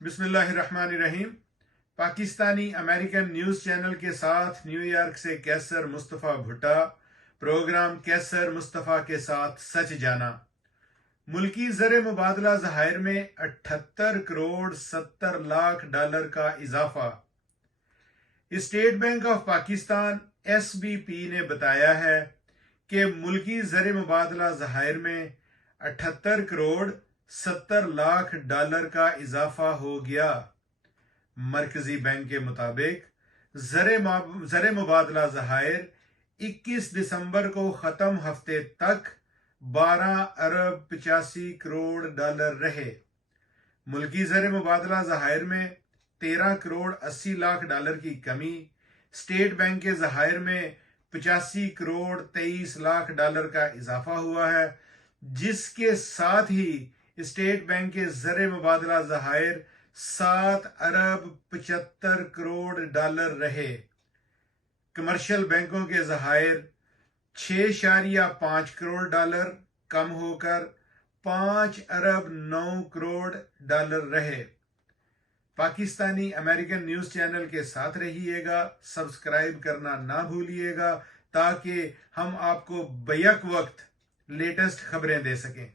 बिस्मिल्लाहिर्रहमानिर्रहीम। Pakistani American news channel के साथ न्यूयॉर्क से कैसर मुस्तफ़ा भुट्टा। प्रोग्राम कैसर मुस्तफ़ा के साथ सच जाना। मुल्की ज़र मुबादला ज़खायर में 78 करोड़ 70 लाख डॉलर का इजाफा। State bank of Pakistan SBP ने बताया है कि मुल्की ज़र मुबादला ज़खायर में 78 करोड़ 70 लाख डॉलर का इजाफा हो गया। मरकजी बैंक के मुताबिक ज़र मुबादला ज़खायर 21 दिसंबर को ख़त्म हफ्ते तक 12 अरब 85 करोड़ डॉलर रहे। मुल्की ज़र मुबादला ज़खायर में 13 करोड़ 80 लाख डॉलर की कमी। स्टेट बैंक के ज़खायर में 85 करोड़ 23 लाख डॉलर का इजाफा हुआ है, जिसके साथ ही स्टेट बैंक के ज़र मुबादला ज़खायर 7 अरब 75 करोड़ डॉलर रहे। कमर्शियल बैंकों के ज़खायर 6.5 करोड़ डॉलर कम होकर 5 अरब 9 करोड़ डॉलर रहे। पाकिस्तानी अमेरिकन न्यूज़ चैनल के साथ रहिएगा, सब्सक्राइब करना ना भूलिएगा ताकि हम आपको बैक वक्त लेटेस्ट खबरें दे सकें।